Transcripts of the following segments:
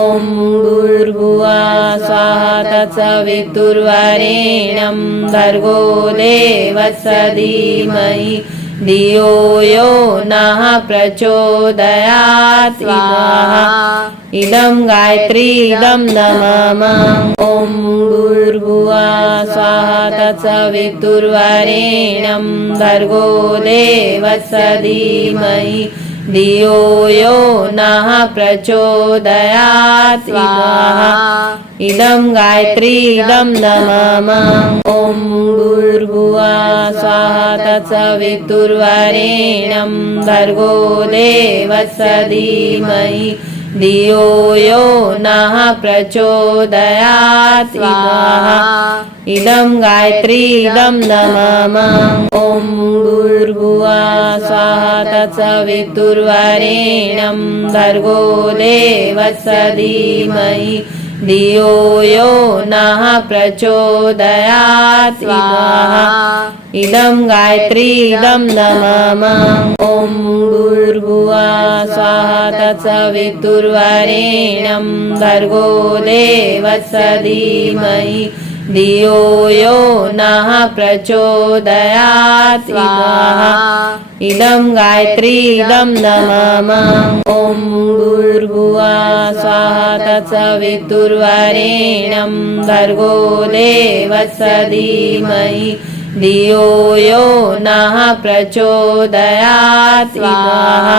ॐ भूर्भुवः स्वः तत्सवितुर्वरेण्यं भर्गो देवस्य धीमहि धियो यो नः प्रचोदयात् स्वाहा इदं गायत्री इदं नमः ॐ भूर्भुवः स्वः तत्सवितुर्वरेण्यं भर्गो देवस्य धीमहि धियो यो नः प्रचोदयात् स्वाहा इदं गायत्री इदं नमः ॐ भूर्भुवः स्वः तत्सवितुर्वरेण्यं भर्गो देवस्य धीमहि धियो यो नः प्रचोदयात् स्वाहा इदं गायत्री इदं नमः ॐ भूर्भुवः स्वः तत्सवितुर्वरेण्यं भर्गो देवस्य धीमहि धियो यो नः प्रचोदयात् स्वाहा इदं गायत्री इदं नमः ॐ भूर्भुवः स्वः तत्सवितुर्वरेण्यं भर्गो देवस्य धीमहि धियो यो नः प्रचोदयात् स्वाहा इदं गायत्री इदं नमः ॐ भूर्भुवः स्वः तत्सवितुर्वरेण्यं भर्गो देवस्य धीमहि धियो यो नः प्रचोदयात् स्वाहा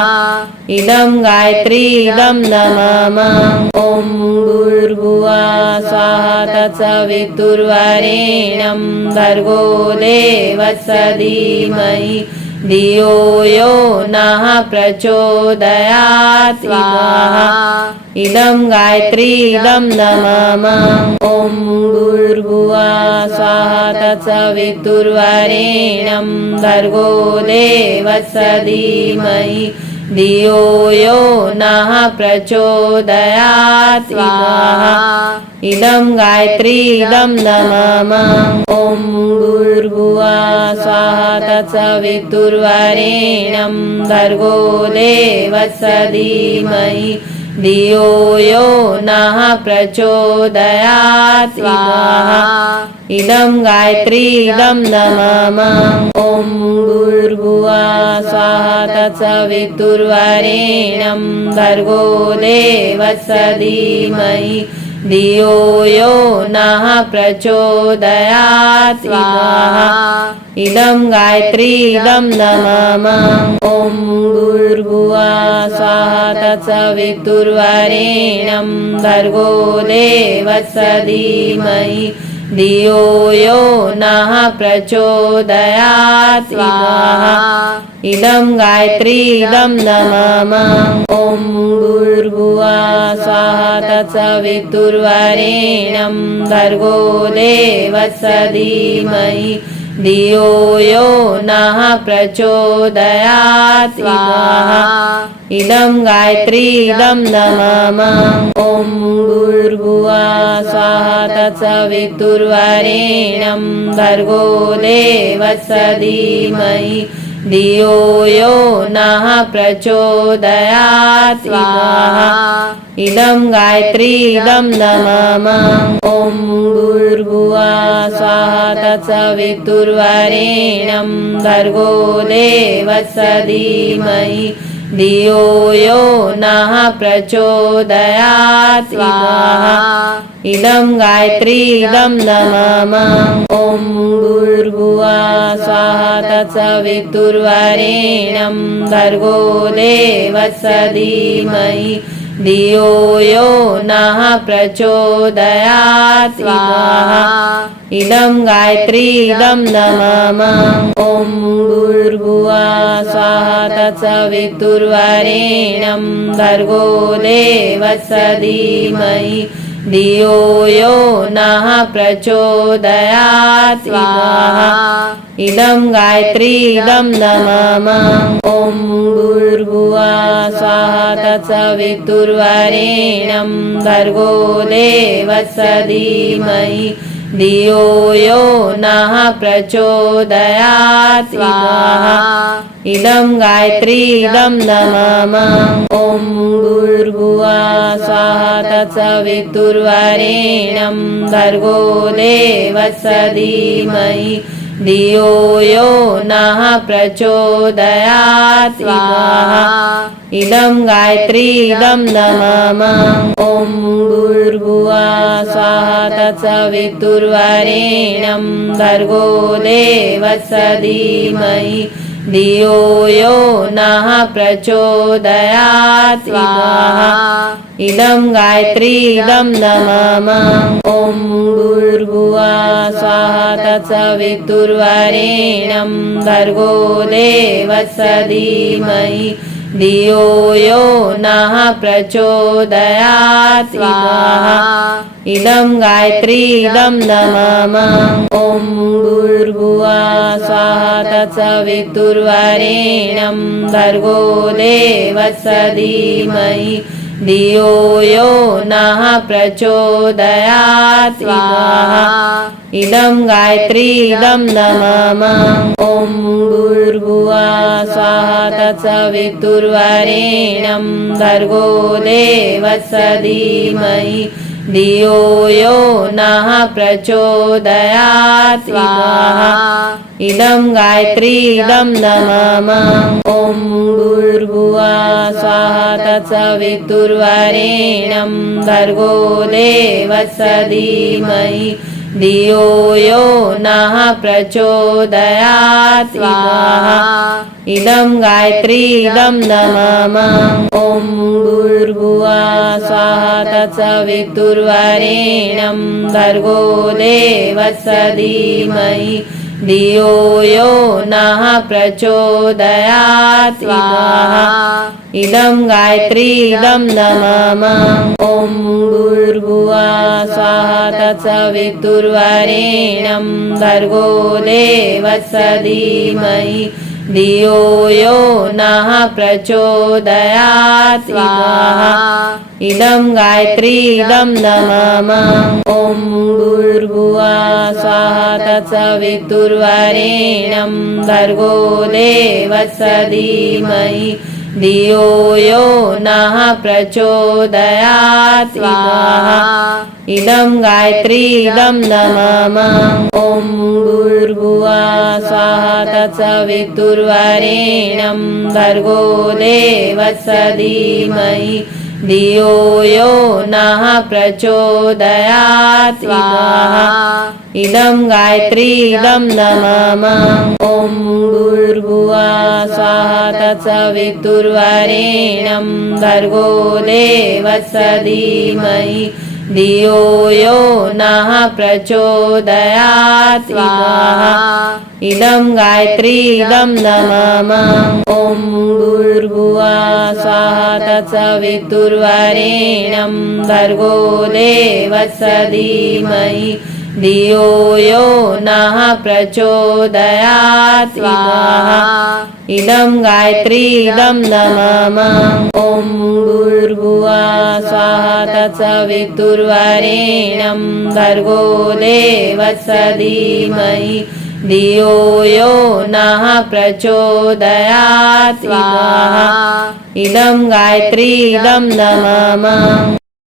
इदं गायत्री इदं नमः ॐ भूर्भुवः स्वः तत्सवितुर्वरेण्यं भर्गो देवस्य धीमहि धियो यो नः प्रचोदयात् स्वाहा इदं गायत्री इदं नमः ॐ भूर्भुवः स्वः तत्सवितुर्वरेण्यं भर्गो देवस्य धीमहि धियो यो नः प्रचोदयात् स्वाहा इदं गायत्री इदं नमः ॐ भूर्भुवः स्वः तत्सवितुर्वरेण्यं भर्गो देवस्य धीमहि धियो यो नः प्रचोदयात् स्वाहा इदं गायत्री इदं नमः ॐ भूर्भुवः स्वः तत्सवितुर्वरेण्यं भर्गो देवस्य धीमहि धियो यो नः प्रचोदयात् स्वाहा इदं गायत्री इदं नमः ॐ भूर्भुवः स्वः तत्सवितुर्वरेण्यं भर्गो देवस्य धीमहि धियो यो नः प्रचोदयात् स्वाहा इदं गायत्री इदं नमः ॐ भूर्भुवः स्वः तत्सवितुर्वरेण्यं भर्गो देवस्य धीमहि धियो यो नः प्रचोदयात् स्वाहा इदं गायत्री इदं नमः ॐ भूर्भुवः स्वः तत्सवितुर्वरेण्यं भर्गो देवस्य धीमहि धियो यो नः प्रचोदयात् स्वाहा इदं गायत्री इदं नमः ॐ भूर्भुवः स्वः तत्सवितुर्वरेण्यं भर्गो देवस्य धीमहि धियो यो नः प्रचोदयात् स्वाहा इदं गायत्री इदं नमः ॐ भूर्भुवः स्वः तत्सवितुर्वरेण्यं भर्गो देवस्य धीमहि धियो यो नः प्रचोदयात् स्वाहा इदं गायत्री इदं नमः ॐ भूर्भुवः स्वः तत्सवितुर्वरेण्यं भर्गो देवस्य धीमहि धियो यो नः प्रचोदयात् स्वाहा इदं गायत्री इदं नमः ॐ भूर्भुवः स्वः तत्सवितुर्वरेण्यं भर्गो देवस्य धीमहि धियो यो नः प्रचोदयात् स्वाहा इदं गायत्री इदं नमः ॐ भूर्भुवः स्वः तत्सवितुर्वरेण्यं भर्गो देवस्य धीमहि धियो यो नः प्रचोदयात् स्वाहा इदं गायत्री इदं नमः ॐ भूर्भुवः स्वः तत्सवितुर्वरेण्यं भर्गो देवस्य धीमहि धियो यो नः प्रचोदयात् स्वाहा इदं गायत्री इदं नमः ॐ भूर्भुवः स्वः तत्सवितुर्वरेण्यं भर्गो देवस्य धीमहि धियो यो नः प्रचोदयात् स्वाहा इदं गायत्री इदं नमः ॐ भूर्भुवः स्वः तत्सवितुर्वरेण्यं भर्गो देवस्य धीमहि धियो यो नः प्रचोदयात् स्वाहा इदं गायत्री इदं नमः ॐ भूर्भुवः स्वः तत्सवितुर्वरेण्यं भर्गो देवस्य धीमहि धियो यो नः प्रचोदयात् स्वाहा इदं गायत्री इदं नमः ॐ भूर्भुवः स्वः तत्सवितुर्वरेण्यं भर्गो देवस्य धीमहि धियो यो नः प्रचोदयात् स्वाहा इदं गायत्री इदं नमः ॐ भूर्भुवः स्वः तत्सवितुर्वरेण्यं भर्गो देवस्य धीमहि धियो यो नः प्रचोदयात् स्वाहा इदं गायत्री इदं नमः ॐ भूर्भुवः स्वः तत्सवितुर्वरेण्यं भर्गो देवस्य धीमहि धियो यो नः प्रचोदयात् स्वाहा इदं गायत्री इदं नमः ॐ भूर्भुवः स्वः तत्सवितुर्वरेण्यं भर्गो देवस्य धीमहि धियो यो नः प्रचोदयात् स्वाहा इदं गायत्री इदं नमः ॐ भूर्भुवः स्वः तत्सवितुर्वरेण्यं भर्गो देवस्य धीमहि धियो यो नः प्रचोदयात् स्वाहा इदं गायत्री इदं नमः ॐ भूर्भुवः स्वः तत्सवितुर्वरेण्यं भर्गो देवस्य धीमहि धियो यो नः प्रचोदयात् स्वाहा इदं गायत्री इदं नमः ॐ भूर्भुवः स्वः तत्सवितुर्वरेण्यं भर्गो देवस्य धीमहि धियो यो नः प्रचोदयात् स्वाहा इदं गायत्री इदं नमः ॐ भूर्भुवः स्वः तत्सवितुर्वरेण्यं भर्गो देवस्य धीमहि धियो यो नः प्रचोदयात् स्वाहा इदं गायत्री इदं नमः